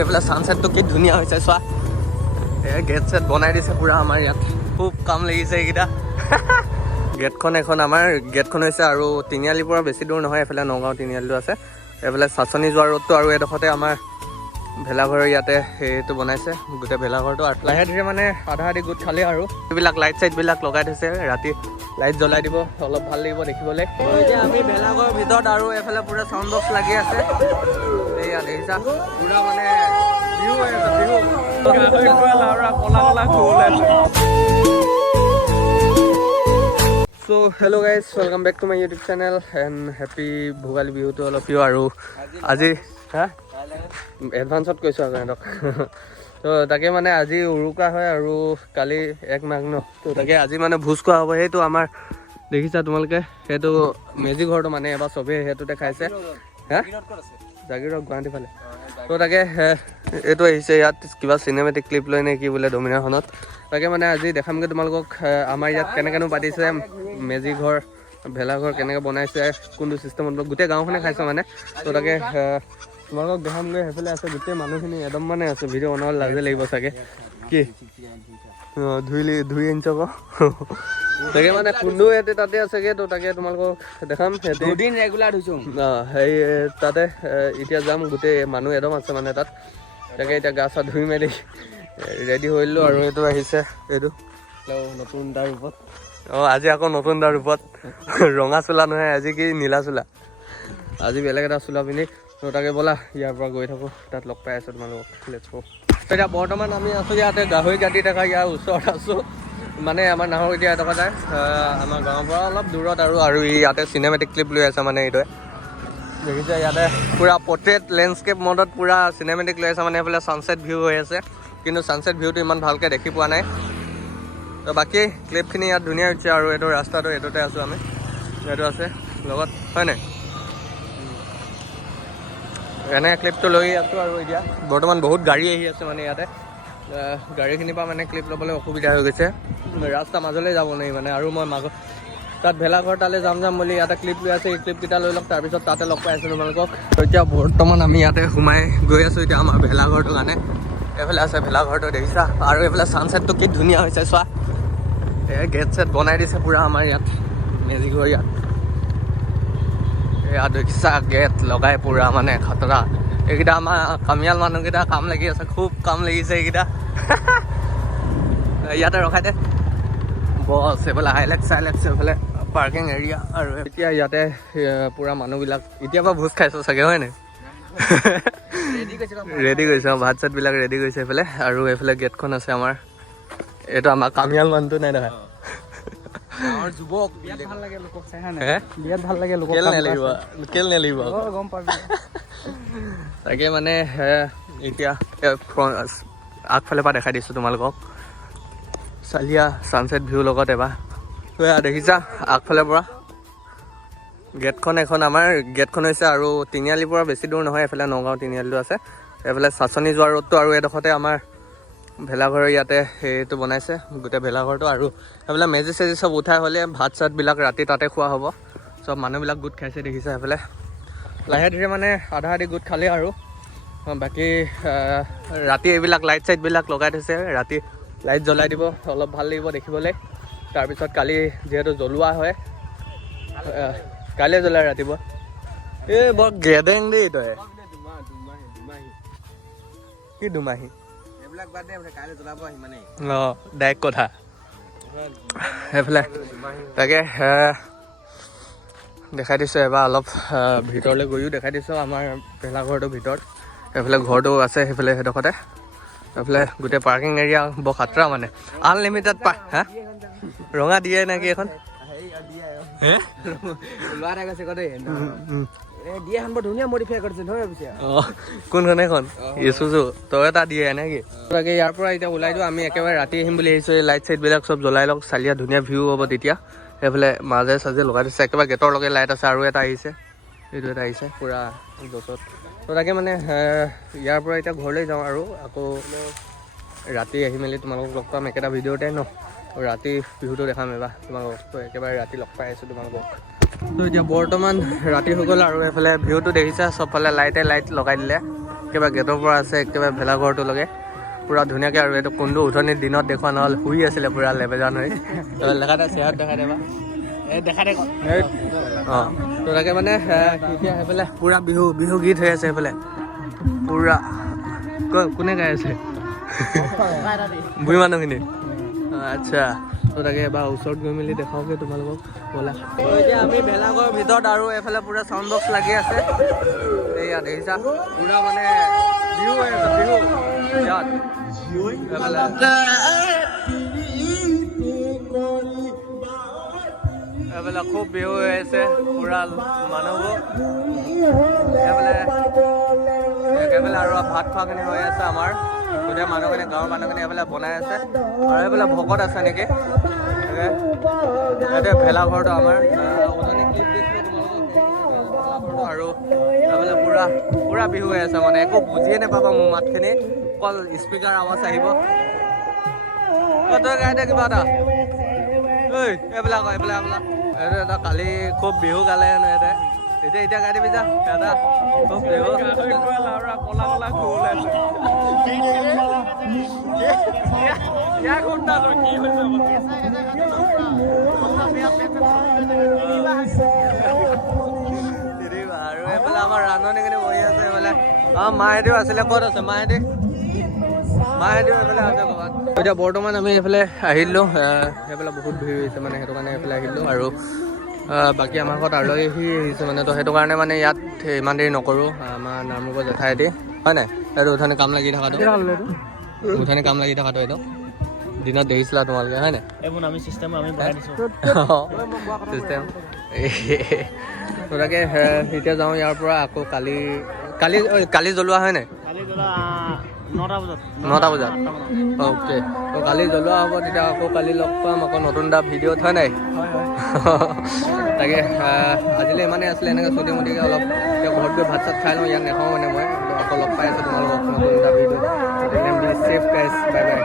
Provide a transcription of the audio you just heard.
এইফালে ছানছেটটো কি ধুনীয়া হৈছে চোৱা। গেট চেট বনাই দিছে পুৰা আমাৰ ইয়াত, খুব কাম লাগিছে এইকেইটা। গেটখন এখন আমাৰ গেটখন হৈছে আৰু তিনিআলিৰ পৰা বেছি দূৰ নহয়, এইফালে নগাঁও তিনিআলিটো আছে। এইফালে চাচনি যোৱা ৰোডটো আৰু এডোখৰতে আমাৰ ভেলাঘৰ ইয়াতে সেইটো বনাইছে গোটেই ভেলাঘৰটো। আৰু লাহে ধীৰে মানে আধা আধি গোট খালে আৰু এইবিলাক লাইট চাইটবিলাক লগাই থৈছে, ৰাতি লাইট জ্বলাই দিব, অলপ ভাল লাগিব দেখিবলৈ। এতিয়া আমি ভেলাঘৰৰ ভিতৰত আৰু এইফালে পুৰা চাউণ্ড বক্স লাগি আছে। এইয়া দেখিছা পুৰা মানে বিহু হৈ আছে, Bihu. So hello guys, welcome back to my YouTube channel and happy Bhogali Bihu to all of you. আৰু আজি এডভান্সত কৈছোঁ আৰু সিহঁতক। তো তাকে মানে আজি উৰুকা হয় আৰু কালি 1 মাঘ ন, তো তাকে আজি মানে ভোজ খোৱা হ'ব। সেইটো আমাৰ দেখিছা তোমালোকে, সেইটো মেজি ঘৰটো মানে এবাৰ চবেই সেইটোতে খাইছে। জাগিৰোড গুৱাহাটী ফালে। তো তাকে এইটো আহিছে ইয়াত কিবা চিনেমেটিক ক্লিপ লৈ নে কি বোলে ডমিনাৰখনত। তাকে মানে আজি দেখামগৈ তোমালোকক আমাৰ ইয়াত কেনেকৈনো পাতিছে মেজি ঘৰ, ভেলাঘৰ কেনেকৈ বনাইছে, কোনটো ছিষ্টেমত গোটেই গাঁওখনে খাইছে মানে। তো তাকে তোমালোকক দেখামগৈ। সেইফালে আছে গোটেই মানুহখিনি একদম মানে আছে, ভিডিঅ' বনাবলৈ লাজে লাগিব চাগে। কি ধুই আনিছ আকৌ। তাকে মানে কুন্দু ইয়াতে তাতে আছেগৈ। তো তাকে তোমালোকক দেখাম। দুদিন ৰেগুলাৰ ধুইছোঁ। হেৰি তাতে এতিয়া যাম, গোটেই মানুহ একদম আছে মানে তাত। তাকে এতিয়া গা চা ধুই মেলি ৰেডি হৈ দিলোঁ। আৰু এইটো আহিছে, এইটো নতুন তাৰ ৰূপত। আজি আকৌ নতুন তাৰ ৰূপত, ৰঙা চোলা নহয় আজি, কি নীলা চোলা। আজি বেলেগ এটা চোলা পিন্ধি। তো তাকে ব'লা ইয়াৰ পৰা গৈ থাকোঁ, তাত লগ পাই আছোঁ তোমালোকক। লেটছ গো। এতিয়া বৰ্তমান আমি আছোঁ ইয়াতে গাহৰি কাটি থকা ইয়াৰ ওচৰত আছোঁ, মানে আমাৰ নাহৰকটীয়া এটকাতে আমাৰ গাঁৱৰ পৰা অলপ দূৰত। আৰু ইয়াতে চিনেমেটিক ক্লিপ লৈ আছে মানে এইটোৱে দেখিছে। ইয়াতে পূৰা পৰ্ট্ৰেট লেণ্ডস্কেপ মডত পূৰা চিনেমেটিক লৈ আছে মানে। এইফালে ছানছেট ভিউ হৈ আছে, কিন্তু ছানছেট ভিউটো ইমান ভালকৈ দেখি পোৱা নাই। তো বাকী ক্লিপখিনি ইয়াত ধুনীয়া হৈছে। আৰু এইটো ৰাস্তাটো এইটোতে আছোঁ আমি, এইটো আছে লগত, হয় নাই? এনে ক্লিপটো লৈ আছোঁ। আৰু এতিয়া বৰ্তমান বহুত গাড়ী আহি আছে মানে ইয়াতে, গাড়ীখিনিৰ পৰা মানে ক্লিপ ল'বলৈ অসুবিধা হৈ গৈছে, ৰাস্তা মাজলৈ যাব নোৱাৰি মানে। আৰু মই তাত ভেলাঘৰ তালৈ যাম বুলি ইয়াতে ক্লিপ লৈ আছে, এই ক্লিপকেইটা লৈ লওক, তাৰপিছত তাতে লগ পাই আছোঁ তোমালোকক। এতিয়া বৰ্তমান আমি ইয়াতে সোমাই গৈ আছোঁ এতিয়া আমাৰ ভেলাঘৰটোৰ কাৰণে। এইফালে আছে ভেলাঘৰটো দেখিছা, আৰু এইফালে ছানছেটটো কি ধুনীয়া হৈছে চোৱা। গেট চেট বনাই দিছে পুৰা আমাৰ ইয়াত মেজি ঘৰ ইয়াত। এয়া দেখিছা গেট লগাই পুৰা মানে খতৰা। এইকেইটা আমাৰ কামিয়াল মানুহকেইটা কাম লাগি আছে, খুব কাম লাগিছে এইকেইটা। ইয়াতে ৰখাই দে বছ। এইফালে হাইলেক্স চাইলেক্স, এইফালে পাৰ্কিং এৰিয়া। আৰু এতিয়া ইয়াতে পুৰা মানুহবিলাক এতিয়া পৰা ভোজ খাইছোঁ চাগে, হয় নাই? ৰেডি কৰিছে ভাত চাতবিলাক ৰেডি কৰিছে এইফালে। আৰু এইফালে গেটখন আছে আমাৰ, এইটো আমাৰ কামিয়াল মানুহটো নাই দেখা। যুৱক বিয়াত ভাল লাগে লোকক চাই, বিয়াত ভাল লাগে লোকক, কেল নেলিব গম পাবি। তাকে মানে এতিয়া আগফালে পৰা দেখাই দিছোঁ তোমালোকক চালিয়া ছানছেট ভিউ লগত এবাৰ। তো এয়া দেখিছা আগফালে পৰা গেটখন এখন আমাৰ গেটখন হৈছে আৰু তিনিআলিৰ পৰা বেছি দূৰ নহয়, এইফালে নগাঁও তিনিআলিটো আছে। এইফালে চাচনি যোৱা ৰোডটো আৰু এডোখৰতে আমাৰ ভেলাঘৰ ইয়াতে সেইটো বনাইছে গোটেই ভেলাঘৰটো। আৰু সেইফালে মেজি চেজি চব উঠাই হ'লে ভাত চাতবিলাক ৰাতি তাতে খোৱা হ'ব। চব মানুহবিলাক গোট খাইছে দেখিছে। সেইফালে লাহে ধীৰে মানে আধা আধি গোট খালে আৰু বাকী ৰাতি এইবিলাক লাইট চাইটবিলাক লগাই থৈছে, ৰাতি লাইট জ্বলাই দিব, অলপ ভাল লাগিব দেখিবলৈ। তাৰপিছত কালি যিহেতু জ্বলোৱা হয়, কাইলৈ জ্বলাই ৰাতিপুৱা। এই বৰ গেডেং দেই তই, কি দুমাহী ডাইৰেক্ট কথা। সেইফালে তাকে দেখাই দিছোঁ এবাৰ অলপ ভিতৰলৈ গৈও দেখাই দিছোঁ আমাৰ ভেলাঘৰটোৰ ভিতৰত। এইফালে ঘৰটো আছে সেইফালে সেইডোখৰতে। এইফালে গোটেই পাৰ্কিং এৰিয়া বৰ খাতৰা মানে, আনলিমিটেড ৰঙা দিয়ে নেকি এখন। কোনখন এখন ইছুজু টয়োটা দিয়ে নেকি? তাকে ইয়াৰ পৰা এতিয়া ওলাই দিওঁ। আমি একেবাৰে ৰাতি আহিম বুলি আহিছোঁ। এই লাইট চাইটবিলাক চব জ্বলাই লওক, চালিয়া ধুনীয়া ভিউ হ'ব তেতিয়া। সেইফালে মাজে চাজে লগাই দিছে, একেবাৰে গেটৰ লগে লাইট আছে। আৰু এটা আহিছে, এইটো এটা আহিছে পূৰা গছত। তো তাকে মানে ইয়াৰ পৰা এতিয়া ঘৰলৈ যাওঁ আৰু আকৌ ৰাতি আহি মেলি তোমালোকক লগ পাম একেটা ভিডিঅ'তে ন। ৰাতি বিহুটো দেখাম এবাৰ তোমালোকক। তো একেবাৰে ৰাতি লগ পাই আছোঁ তোমালোকক। তো এতিয়া বৰ্তমান ৰাতি হৈ গ'ল আৰু এইফালে ভিউটো দেখিছা, চবফালে লাইটে লাইট লগাই দিলে। একেবাৰে গেটৰ পৰা আছে একেবাৰে ভেলাঘৰটোলৈকে পুৰা ধুনীয়াকৈ। আৰু এইটো কোনটো উঠনিৰ দিনত দেখুওৱা নহ'ল, শুই আছিলে পুৰা লেবেজান হৈ। দেখা দে চেহাত দেখাই দেবা দেখা দে অঁ। তো তাকে মানে এতিয়া সেইফালে পুৰা বিহু বিহু গীত হৈ আছে সেইফালে পুৰা। কোনে গাই আছে? বুঢ়ী মানুহখিনি। আচ্ছা, তো তাকে এবাৰ ওচৰত গৈ মেলি দেখাওঁগৈ তোমালোকক ব'লা। এতিয়া আমি ভেলাঘৰৰ ভিতৰত আৰু এইফালে পুৰা চাউণ্ড বক্স লাগি আছে। এয়া দেখিছা পুৰা মানে বিহু হৈ আছে বিহু ইয়াত। এইফালে খুব বিহু হৈ আছে পুৰা মানুহবোৰ। এইফালে আৰু ভাত খোৱাখিনি হৈ আছে আমাৰ গোটেই মানুহখিনি, গাঁৱৰ মানুহখিনি এইফালে বনাই আছে। আৰু এইফালে ভকত আছে নেকি ইয়াতে ভেলাঘৰটো আমাৰ উজনি ক্লিপ দিছিলোঁ তোমালোকক। আৰু এইফালে পুৰা পুৰা বিহু হৈ আছে মানে একো বুজিয়ে নাপাবা মোৰ মাতখিনি, অকল স্পীকাৰ আৱাজ আহিব। তই গাই দে কিবা এটা। ঐ এইবিলাক এইবিলাক এইটো এটা কালি খুব বিহু গালে হেনো ইয়াতে। এতিয়া গাই দিবি যা দাদা খুব বিহু। আৰু এইফালে আমাৰ ৰান্ধনিখিনি বহি আছে এইফালে। অঁ মাহেঁতিও আছিলে, ক'ত আছে মাহেঁতি? মাহেঁতিও এইফালে আছে ক'ৰবাত। এতিয়া বৰ্তমান আমি এইফালে আহিলোঁ, সেইফালে বহুত ভিৰ হৈছে মানে সেইটো কাৰণে এইফালে আহিলোঁ। আৰু বাকী আমাৰ ঘৰত আলহী আহিছে মানে, তো সেইটো কাৰণে মানে ইয়াত ইমান দেৰি নকৰোঁ। আমাৰ নামৰূপৰ জেঠাইহঁতি হয় নাই, এইটো উঠনি কাম লাগি থকাটো, উঠনি কাম লাগি থকাটো এইটো দিনত দেখিছিলা তোমালোকে হয় নাই? চিষ্টেম তাকে এতিয়া যাওঁ ইয়াৰ পৰা। আকৌ কালি জ্বলোৱা হয় নাই? 9টা বজাত অ'কে। তো কালি জ্বলোৱা হ'ব, তেতিয়া আকৌ কালি লগ পাম আকৌ নতুন এটা ভিডিঅ'ত হয় নাই? তাকে আজিলৈ ইমানেই আছিলে, এনেকৈ চুটি মুটিকৈ অলপ এতিয়া ঘৰত গৈ ভাত চাত খাই লওঁ, ইয়াত নাখাওঁ মানে মই। আকৌ লগ পাই আছোঁ তোমালোকক নতুন এটা ভিডিঅ'ত। Be safe guys, bye by.